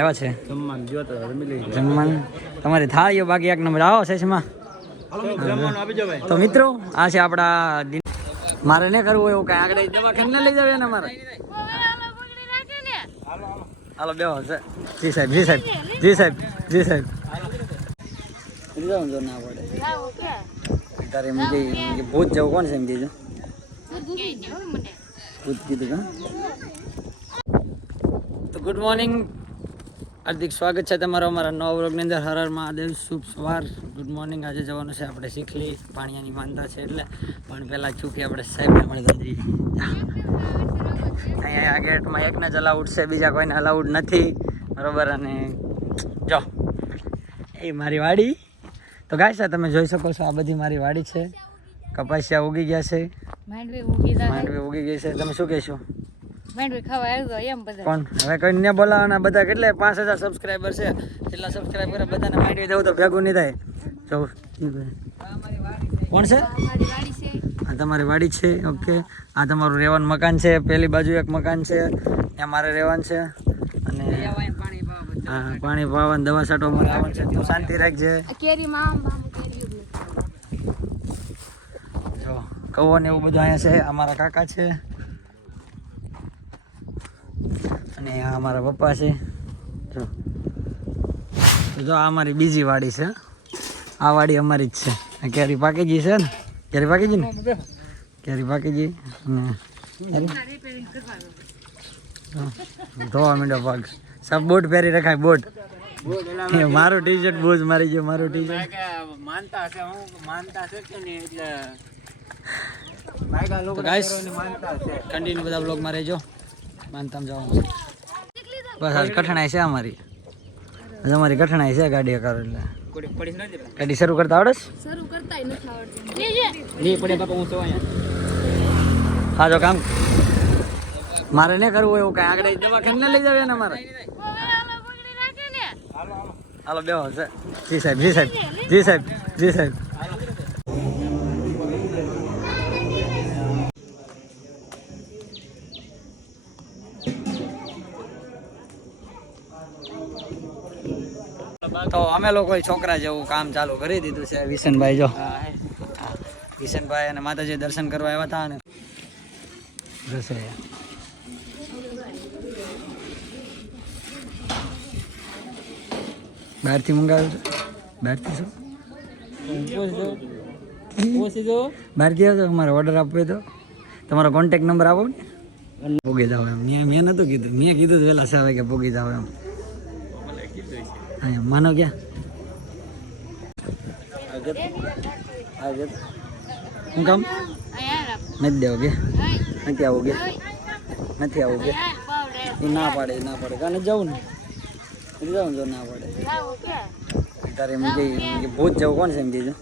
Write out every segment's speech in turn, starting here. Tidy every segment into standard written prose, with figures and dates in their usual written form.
આવ્યા છે જમવાનું તમારી થાળીઓ બાકી એક નંબર આવો સેશમાં. તો મિત્રો આ છે આપણા મારે નહીં કરવું એવું કાંઈ આગળ દવાખાને લઈ જાવ ને મારે. હાલો બેહો છે જી સાહેબ જી સાહેબ જી સાહેબ જી સાહેબ ના પડે તારે એમ કે ભૂત જવું કોણ છે એમ કીધું ભૂત કીધું કા. તો ગુડ મોર્નિંગ, હાર્દિક સ્વાગત છે તમારો અમારા નવા વ્લોગની અંદર. હર હર મહાદેવ, શુભ સવાર, ગુડ મોર્નિંગ. આજે જવાનું છે આપણે શીખલી, પાણીયાની માનતા છે એટલે, પણ પહેલાં ચૂકી આપણે સાહેબને મળતા જઈએ. અહીંયા આ ગેટમાં એકને જ અલાઉડ છે, બીજા કોઈને અલાઉડ નથી બરોબર. અને જો એ મારી વાડી. તો ગાય તમે જોઈ શકો છો આ બધી મારી વાડી છે. કપાસિયા ઉગી ગયા છે, માંડવી ઉગી ગઈ છે. તમે શું કહેશો? કોણ હવે કોઈ ને બોલાવાના? બધા કેટલે 5000 સબસ્ક્રાઈબર છે. જેટલા સબસ્ક્રાઈબ કરે બધાને માંડવી દેવું તો ભેગું નહીં થાય. જો કોણ છે? આ તમારી વાડી છે. ઓકે, આ તમારું રહેવાનું મકાન છે. પેલી બાજુ એક મકાન છે, ત્યાં મારે રહેવાનું છે. અને હા, પાણી પાવાનું, દવા છાંટો મારે આવવાનું છે. તું શાંતિ રાખજે. જો કહો ને એવું બધું અહીંયા છે. અમારા કાકા છે અને આ અમારા પપ્પા છે. જો આ અમારી બીજી વાડી છે. આ વાડી અમારી જ છે. કેરી પાકેજી છે ને, કેરી પાકેજી ને, કેરી પાકેજી. અને ધોવા માંડો પાક સબ બોટ પહેરી રખાય. બોટ મારું ટી શર્ટ બહુ જ મારી ગયો. મારું ટી શર્ટ માનતા છે, હું માનતા છે કે નહીં એટલે ગાઈસ કન્ટિન્યુ બધા બ્લોગમાં રહેજો. માનતામાં જવાનું છે બસ. આજ કઠણાઈ છે અમારી, આજે અમારી કઠણાઈ છે. ગાડી કરો એટલે ગાડી શરૂ કરતા આવડે છે? હા જો કામ મારે નહીં કરવું એવું કાંઈ આગળ દવાખાને લઈ જાવ ને મારે. હાલો બેહો છે જી સાહેબ જી સાહેબ જી સાહેબ જી સાહેબ. તો અમે લોકો છોકરા જેવું કામ ચાલુ કરી દીધું છે. વિશનભાઈ જો, વિશનભાઈ અને માતાજી દર્શન કરવા આવ્યા હતા. અને બહારથી મંગાવ્યું છે. બહારથી શું બહારથી આવજો. અમારે ઓર્ડર આપવો તો તમારો કોન્ટેક નંબર આપો ને, પોગી જાવ એમ. મેં નહોતું કીધું, મેં કીધું વહેલા 6 વાગે પોગી જાવ એમ. હા માનો ક્યાં હું કામ નથી દેવો કે નથી આવું કે નથી આવું કે એ ના પાડે ના પાડે કાને જવું ને જવું જો ના પાડે તારે એમ કે ભૂત જવું કોણ છે એમ કીધું?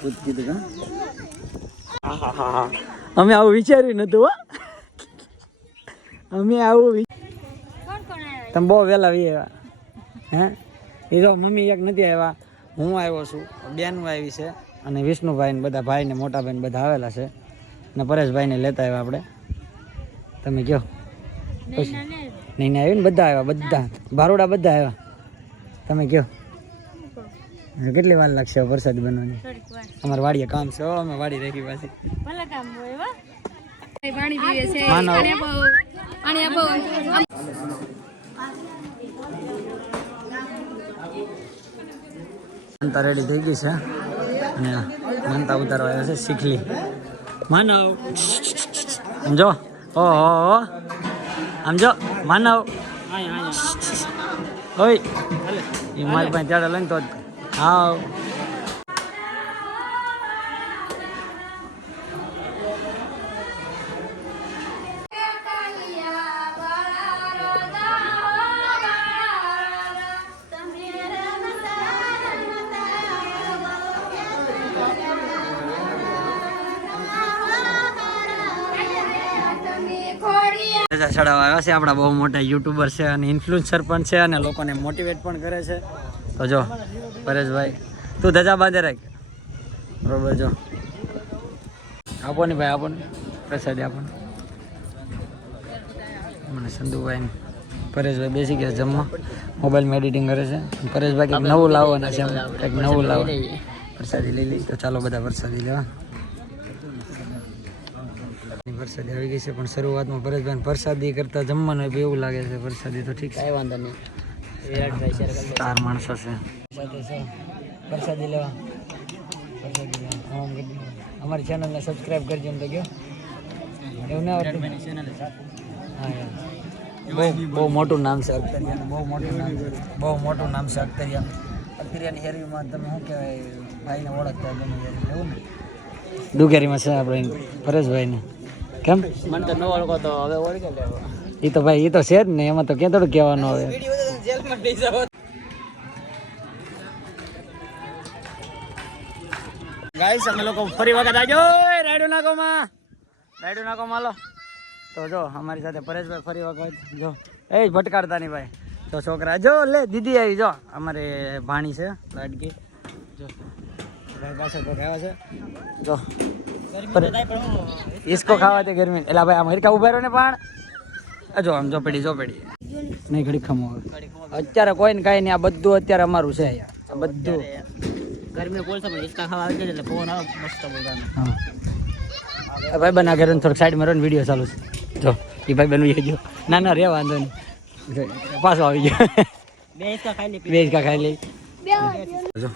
ભૂત કીધું કા? અમે આવું વિચાર્યું નતું. અમે આવું તમે બહુ વહેલા આવી આવ્યા. હે એ તો મમ્મી એક નથી આવ્યા, હું આવ્યો છું, બેનું આવી છે અને વિષ્ણુભાઈ ને બધા ભાઈ ને મોટા ભાઈ ને બધા આવેલા છે. ને પરેશભાઈને લેતા આવ્યા આપણે. તમે કહો નહીં આવી ને બધા આવ્યા, બધા ભારોડા બધા આવ્યા. તમે કહો કેટલી વાર લાગશે વરસાદ બનવાની? અમારે વાડીએ કામ છે. અમે વાડી રહી પાછી માનતા રેડી થઈ ગઈ છે અને માનતા ઉતારવા આવ્યા છે શીખલી. માનવ સમજો, ઓહો સમજો માનવ. ઓય એ મારી પાસે ત્યારે લઈને તો હા ચડાવવા આવ્યા છે. આપણા બહુ મોટા યુટ્યુબર છે અને ઇન્ફ્લુએન્સર પણ છે અને લોકોને મોટિવેટ પણ કરે છે. તો જો પરેશભાઈ તું ધજા બાંધે રાખ બરોબર. જો આપો ને ભાઈ, આપો ને પ્રસાદી આપો ને મને સંધુભાઈ પરેશભાઈ બેસી ગયા જમવા, મોબાઈલમાં એડિટિંગ કરે છે. પરેશભાઈ કંઈક નવું લાવવાના છે, કંઈક નવું લાવવા. પ્રસાદી લઈ લઈ તો ચાલો બધા પ્રસાદી લેવા. પ્રસાદી આવી ગઈ છે, પણ શરૂઆતમાં પરેશભાઈ પ્રસાદી કરતા જમવાનું એવું લાગે છે. પ્રસાદી તો ઠીક છે, કાંઈ વાંધો નહીં. 4 માણસો છે સાથે પ્રસાદી લેવા. અમારી ચેનલને સબસ્ક્રાઈબ કરજો એમ તો કહો. એવું ના આવડતું? હા, બહુ મોટું નામ છે અખ્તરિયાનું, બહુ મોટું નામ છે, બહુ મોટું નામ છે અખ્તરિયાનું. અખ્તરિયાની હેરીમાં તમે શું કહેવાય, ભાઈને ઓળખતા ગમે એવું ને. દુઘેરીમાં છે આપણે પરેશભાઈને. કેમ મને તો ન ઓળખો તો હવે ઓળખે લેવો. એ તો ભાઈ એ તો છે જ ને, એમાં તો ક્યાં થોડું કહેવાનું હવે. ગાઈસ અમે લોકો ફરી વખત આજો રાયડો નાકોમાં, રાયડો નાકો માલો. તો જો અમારી સાથે પરેશભાઈ ફરી વખત જો એ ભટકાડતા નહીં ભાઈ. તો છોકરા જો લે દીદી આવી, જો અમારે ભાણી છે લાડકી. જો ભાઈ પાછળ તો ખાવા છે. જો ઈસકો ખાવા તે ગરમી એટલે ભાઈ આમ હરકા ઉભા રહ્યો ને પણ જો આમ જો પડી નહીં ઘડી ખમો. અત્યારે કોઈ ને કાંઈ નહીં, આ બધું અત્યારે અમારું છે આ બધું. ગરમી બોલશે પણ ઈસકા ખાવા આવી જાય એટલે ફોન આવે મસ્ત બોલવાનો. હા ભાઈ બના ઘરે થોડુંક સાઈડમાં રહો ને વિડીયો ચાલુ છે. જો એ ભાઈ બનવી ગયો ના ના રે વાંધો નહીં, પાછો આવી ગયો. 2 ઈસકા ખાઈ લે, 2 ઈસકા ખાઈ લે. જો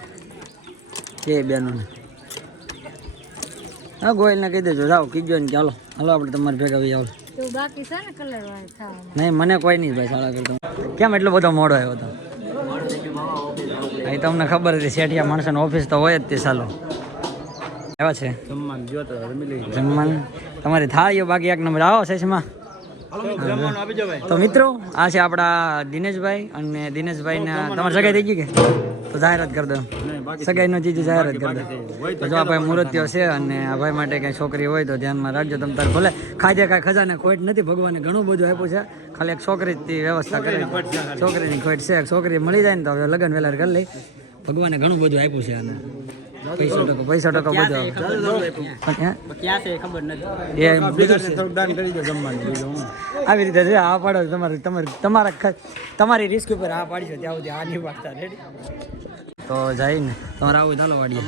કે બેનો ને હા ગોયલને કહી દેજો, જાઓ કીજો ને ચાલો હાલો આપણે તમારે ભેગા આવી જાવ. બાકી છે ને કલર નહીં મને કોઈ નહીં ભાઈ શાળા કરતો. કેમ એટલો બધો મોડો આવ્યો હતો? એ તમને ખબર હતી શેઠિયા માણસોની ઓફિસ તો હોય જ તે ચાલો એવા છે. જમવાનું તમારી થાળીઓ બાકી એક નંબર. આવો સેશમાં. તો મિત્રો આ છે આપણા દિનેશભાઈ, અને દિનેશભાઈને તમારી સગાઈ થઈ ગઈ કે તો જાહેરાત કરી દો. સગાઈનો ચીજ જાહેરાત કરી દો. તો જો આ ભાઈ મૂર્તિઓ છે, અને આ ભાઈ માટે કંઈ છોકરી હોય તો ધ્યાનમાં રાખજો. તમે તાર ભલે ખાધે કાંઈ ખજાને ખોટ નથી, ભગવાને ઘણું બધું આપ્યું છે, ખાલી એક છોકરીની વ્યવસ્થા કરે. છોકરીની ખોટ છે, છોકરી મળી જાય ને તો હવે લગ્ન વેલા કરી લઈ. ભગવાને ઘણું બધું આપ્યું છે આને. પૈસો ટકો બધો આવી રીતે છે. આ પાડો તમારી રિસ્ક ઉપર આ પાડી છે ત્યાં સુધી આ નહીં પાડતા. રેડી તો જાય ને તમારે આવું ચાલો વાડીએ.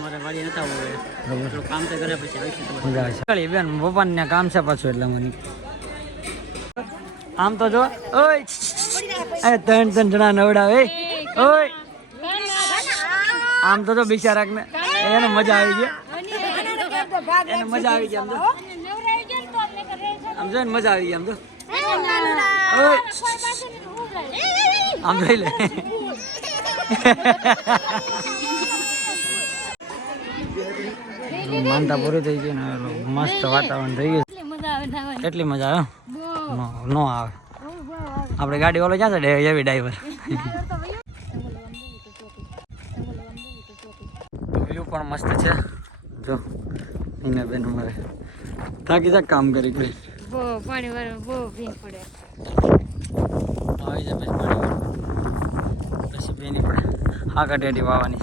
બેન પપ્પાને ત્યાં કામ છે પાછું એટલે મને આમ તો જો ઓય 3 જણા નવડાવે ઓય આમ તો જો બિચારાક ને એને મજા આવી ગઈ, એને મજા આવી ગઈ. આમ જો ને મજા આવી ગઈ. આમ તો આમ જોઈ લે. માનતા પૂરી થઈ ગઈ ને મસ્ત વાતાવરણ થઈ ગયું. કેટલી મજા આવે નો આવે. આપણે ગાડી વાળો ક્યાં છે એવી ડ્રાઈવર. વ્યૂ પણ મસ્ત છે. જો એને બેન અમારે થાકી જા કામ કરી કોઈ પાણી વાળું બહુ ભીન પડે આવી જાય પછી પાણી પછી ભીની પડે. હા કટેટી વાવવાની